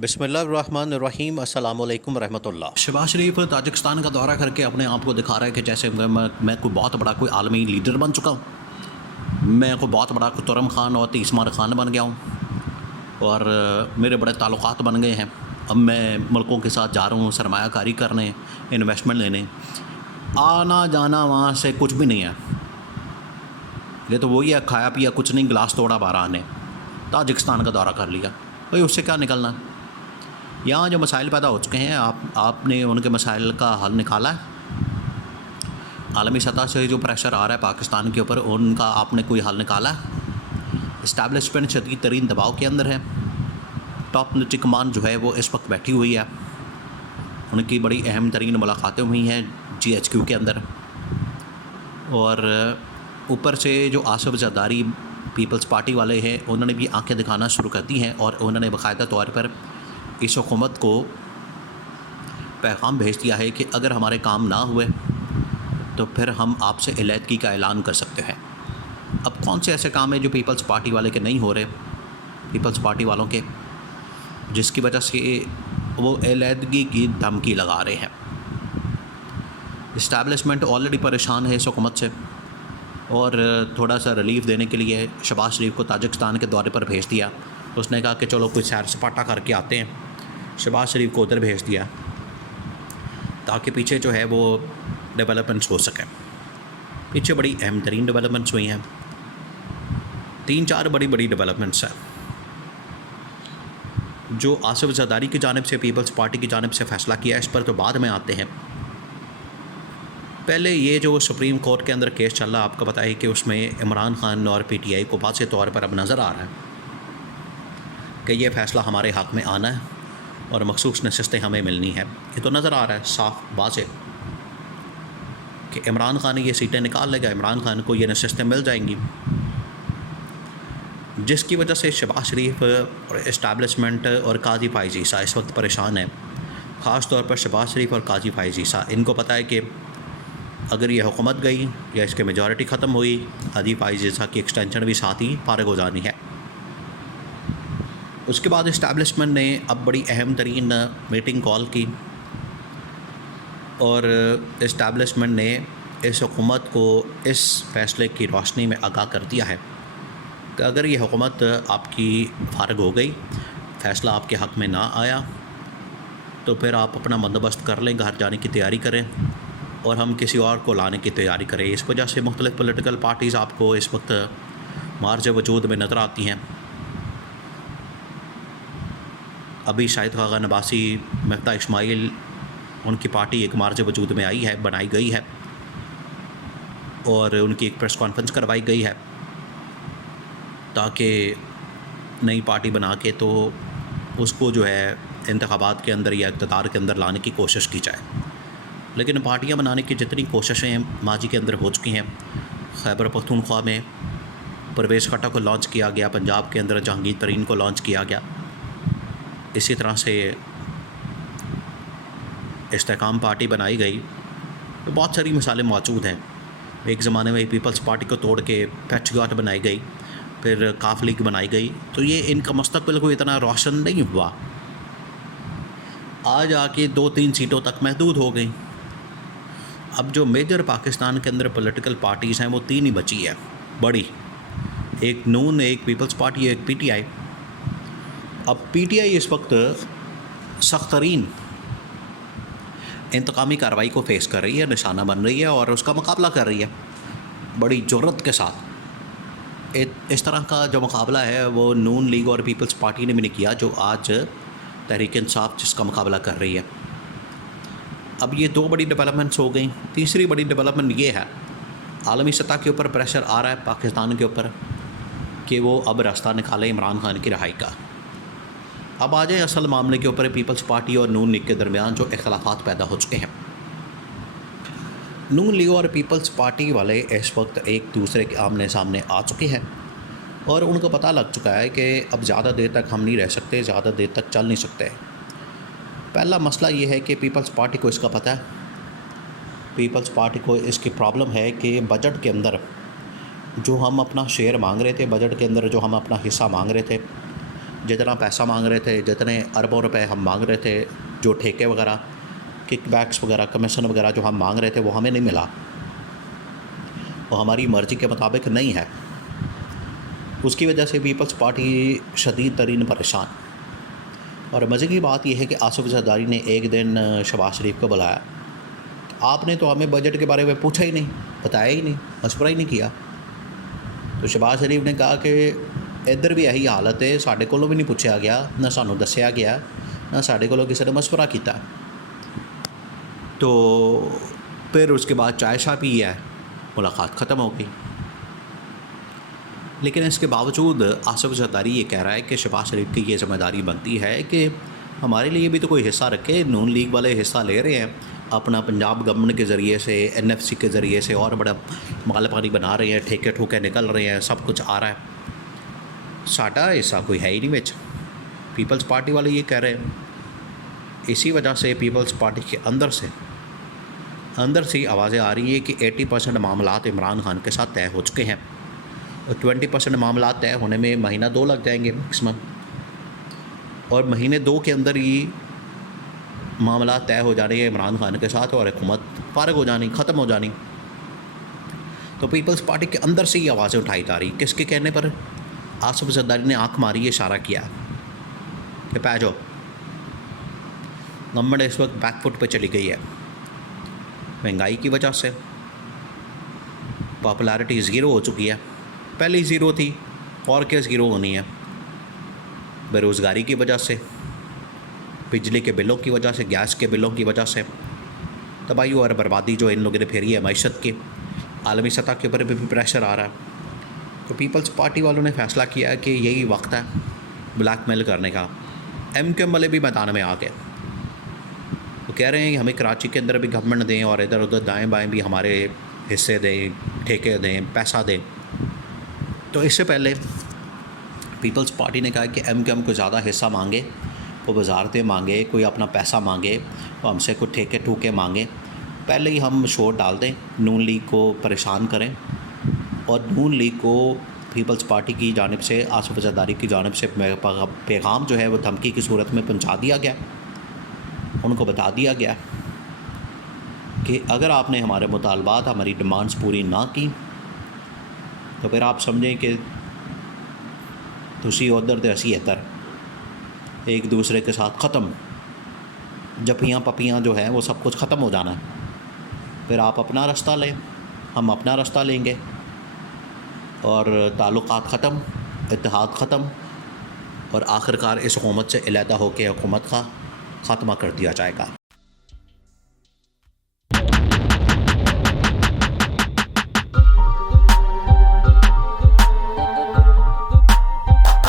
बिस्मिल्लाहिर्रहमानिर्रहीम अस्सलामु अलैकुम रहमतुल्लाह। शहबाज शरीफ ताजिकिस्तान का दौरा करके अपने आप को दिखा रहा है कि जैसे मैं कोई बहुत बड़ा कोई आलमी लीडर बन चुका हूँ। मैं कोई बहुत बड़ा कोई तुरम खान और तीसमार खान बन गया हूँ और मेरे बड़े ताल्लुकात बन गए हैं। अब मैं मुल्कों के साथ जा रहा हूँ सरमायाकारी करने, इन्वेस्टमेंट लेने। आना जाना वहाँ से कुछ भी नहीं है। ये तो वही है, खाया पिया कुछ नहीं, गिलास तोड़ा 12 ने। ताजिकिस्तान का दौरा कर लिया, भाई उससे क्या निकलना। यहाँ जो मसाइल पैदा हो चुके हैं, आपने उनके मसाइल का हल निकाला है। आलमी सतह से जो प्रेशर आ रहा है पाकिस्तान के ऊपर, उनका आपने कोई हल निकाला है। इस्टेब्लिशमेंट शदीद तरीन दबाव के अंदर है। टॉप मिलिट्री कमान जो है वो इस वक्त बैठी हुई है। उनकी बड़ी अहम तरीन मुलाकातें हुई हैं GHQ के अंदर। और ऊपर से जो आसिफ जरदारी पीपल्स पार्टी वाले हैं, उन्होंने भी आंखें दिखाना शुरू कर दी हैं और उन्होंने बाकायदा तौर पर इस हुकूमत को पैगाम भेज दिया है कि अगर हमारे काम ना हुए तो फिर हम आपसे अलहदगी का ऐलान कर सकते हैं। अब कौन से ऐसे काम हैं जो पीपल्स पार्टी वाले के नहीं हो रहे, पीपल्स पार्टी वालों के, जिसकी वजह से वो अलहदगी की धमकी लगा रहे हैं। इस्टेब्लिशमेंट ऑलरेडी परेशान है इस हुकूमत से और थोड़ा सा रिलीफ देने के लिए शहबाज शरीफ को ताजिकिस्तान के दौरे पर भेज दिया। उसने कहा कि चलो कोई सैर सपाटा करके आते हैं। शहबाज शरीफ को उधर भेज दिया ताकि पीछे जो है वो डेवलपमेंट्स हो सकें। पीछे बड़ी अहम तरीन डेवलपमेंट्स हुई हैं, 3-4 बड़ी डेवलपमेंट्स हैं जो आसिफ जरदारी की जानिब से, पीपल्स पार्टी की जानिब से फ़ैसला किया। इस पर तो बाद में आते हैं। पहले ये जो सुप्रीम कोर्ट के अंदर केस चल रहा, आपको पता है कि उसमें इमरान खान और PTI को वाज़ेह तौर पर अब नज़र आ रहा है कि ये फ़ैसला हमारे हक़ में आना है और मखसूस नशिस्तें हमें मिलनी है। ये तो नज़र आ रहा है साफ वाज़ेह कि इमरान खान ये सीटें निकाल लेगा, इमरान खान को ये नशिस्तें मिल जाएंगी, जिसकी वजह से शहबाज शरीफ और इस्टेब्लिशमेंट और काजी फ़ाइज़ ईसा इस वक्त परेशान है। ख़ास तौर पर शहबाज शरीफ और काजी फ़ाइज़ ईसा, इनको पता है कि अगर ये हुकूमत गई या इसकी मेजॉरिटी ख़त्म हुई, काजी फ़ाइज़ ईसा की एक्सटेंशन भी साथ ही फारिग हो जानी है। उसके बाद इस्टेब्लिशमेंट ने अब बड़ी अहम तरीन मीटिंग कॉल की और इस्टेब्लिशमेंट ने इस हुकूमत को इस फ़ैसले की रोशनी में आगाह कर दिया है कि अगर ये हुकूमत आपकी फारिग हो गई, फ़ैसला आपके हक़ में ना आया, तो फिर आप अपना बंदोबस्त कर लें, घर जाने की तैयारी करें और हम किसी और को लाने की तैयारी करें। इस वजह से मुख्तलिफ़ पॉलिटिकल पार्टीज़ आपको इस वक्त मार्ज वजूद में नज़र आती हैं। अभी शाहिद खान अब्बासी, मफ्ता इस्माइल, उनकी पार्टी एक मार्ज वजूद में आई है, बनाई गई है और उनकी एक प्रेस कॉन्फ्रेंस करवाई गई है ताकि नई पार्टी बना के तो उसको जो है इंतखाबात के अंदर या इक़्तिदार के अंदर लाने की कोशिश की जाए। लेकिन पार्टियां बनाने की जितनी कोशिशें माजी के अंदर हो चुकी हैं, खैबर पख्तूनख्वा में परवेज़ खट्टा को लॉन्च किया गया, पंजाब के अंदर जहांगीर तरीन को लॉन्च किया गया, इसी तरह से इस्तेकाम पार्टी बनाई गई। तो बहुत सारी मिसालें मौजूद हैं। एक ज़माने में पीपल्स पार्टी को तोड़ के पैट्रियट बनाई गई, फिर काफ लीग बनाई गई। तो ये इनका मुस्तकबिल कोई इतना रोशन नहीं हुआ, आज आके 2-3 सीटों तक महदूद हो गई। अब जो मेजर पाकिस्तान के अंदर पॉलिटिकल पार्टीज़ हैं वो 3 ही बची है बड़ी, एक नून, एक पीपल्स पार्टी, एक PTI। अब PTI इस वक्त सख्त तरीन इंतकामी कार्रवाई को फेस कर रही है, निशाना बन रही है और उसका मुकाबला कर रही है बड़ी जुर्रत के साथ। इस तरह का जो मुकाबला है वो नून लीग और पीपल्स पार्टी ने भी नहीं किया, जो आज तहरीक इंसाफ जिसका मुकाबला कर रही है। अब ये 2 बड़ी डेवलपमेंट्स हो गई। तीसरी बड़ी डेवलपमेंट ये है, आलमी सतह के ऊपर प्रेशर आ रहा है पाकिस्तान के ऊपर कि वो अब रास्ता निकाले इमरान खान की रिहाई का। अब आ जाए असल मामले के ऊपर, पीपल्स पार्टी और नून लीग के दरमियान जो इख्तिलाफ़ात पैदा हो चुके हैं। नून लीग और पीपल्स पार्टी वाले इस वक्त एक दूसरे के आमने सामने आ चुके हैं और उनको पता लग चुका है कि अब ज़्यादा देर तक हम नहीं रह सकते, ज़्यादा देर तक चल नहीं सकते। पहला मसला ये है कि पीपल्स पार्टी को इसका पता है, पीपल्स पार्टी को इसकी प्रॉब्लम है कि बजट के अंदर जो हम अपना शेयर मांग रहे थे, बजट के अंदर जो हम अपना हिस्सा मांग रहे थे, जितना पैसा मांग रहे थे, जितने अरबों रुपए हम मांग रहे थे, जो ठेके वगैरह, किकबैक्स वगैरह, कमीशन वगैरह जो हम मांग रहे थे वो हमें नहीं मिला, वो हमारी मर्ज़ी के मुताबिक नहीं है। उसकी वजह से पीपल्स पार्टी शदीद तरीन परेशान। और मज़े की बात यह है कि आसिफ ज़रदारी ने एक दिन शहबाज शरीफ को बुलाया, आपने तो हमें बजट के बारे में पूछा ही नहीं, बताया ही नहीं, मशवरा ही नहीं किया। तो शहबाज शरीफ ने कहा कि इधर भी यही हालत है, साढ़े कोलों भी नहीं पूछा गया, ना सानू दस्या गया, ना साढ़े कोलों किसी ने मशवरा किया। तो फिर उसके बाद चाय शाह पी है, मुलाकात ख़त्म हो गई। लेकिन इसके बावजूद आसिफ ज़रदारी ये कह रहा है कि शहबाज शरीफ की ये ज़िम्मेदारी बनती है कि हमारे लिए भी तो कोई हिस्सा रखे। नून लीग वाले हिस्सा ले रहे हैं अपना, पंजाब गवर्नमेंट के ज़रिए से, NFC के ज़रिए से और बड़ा माल पानी बना रहे हैं, ठेके ठूके निकल रहे हैं, सब कुछ आ रहा है, साडा हिस्सा कोई है ही नहीं विच। पीपल्स पार्टी वाले ये कह रहे हैं। इसी वजह से पीपल्स पार्टी के अंदर से ही आवाज़ें आ रही है कि 80% मामलात इमरान खान के साथ तय हो चुके हैं और 20% मामला तय होने में महीना 2 लग जाएंगे मैक्सिमम, और महीने 2 के अंदर ही मामला तय हो जाने हैं इमरान खान के साथ और हुकूमत फारग हो जानी, ख़त्म हो जानी। तो पीपल्स पार्टी के अंदर से ही आवाज़ें उठाई जा रही, किसके कहने पर? आसिफ ज़रदारी ने आँख मारी, इशारा किया कि पै जाओ, गवर्नमेंट इस वक्त बैकफुट पे चली गई है। महंगाई की वजह से पॉपुलैरिटी ज़ीरो हो चुकी है, पहले ही ज़ीरो थी और क्या ज़ीरो होनी है। बेरोज़गारी की वजह से, बिजली के बिलों की वजह से, गैस के बिलों की वजह से तबाही और बर्बादी जो इन लोगों ने फेरी है मैशत की, आलमी सतह के ऊपर भी प्रेशर आ रहा है। तो पीपल्स पार्टी वालों ने फ़ैसला किया कि यही वक्त है ब्लैकमेल करने का। MQM वाले भी मैदान में आ गए, वो कह रहे हैं कि हमें कराची के अंदर भी गवर्नमेंट दें और इधर उधर दाएं बाएं भी हमारे हिस्से दें, ठेके दें, पैसा दें। तो इससे पहले पीपल्स पार्टी ने कहा कि MQM को ज़्यादा हिस्सा मांगे, वो वजारतें मांगे, कोई अपना पैसा मांगे, वो हमसे कुछ ठेके ठूके मांगे, पहले ही हम शोर डाल दें, नून लीग को परेशान करें। और नून लीग को पीपल्स पार्टी की जानिब से, आसिफ ज़रदारी की जानिब से पैगाम जो है वो धमकी की सूरत में पहुंचा दिया गया। उनको बता दिया गया कि अगर आपने हमारे मुतालबात, हमारी डिमांड्स पूरी ना की तो फिर आप समझें कि तुसी उधर ते असी इधर, एक दूसरे के साथ ख़त्म, जपियाँ पपियाँ जो है वो सब कुछ ख़त्म हो जाना है। फिर आप अपना रास्ता लें, हम अपना रास्ता लेंगे और ताल्लुकात ख़त्म, इत्तेहाद ख़त्म, और आखिरकार इस हुकूमत से अलहदा होकर हुकूमत का ख़ात्मा कर दिया जाएगा।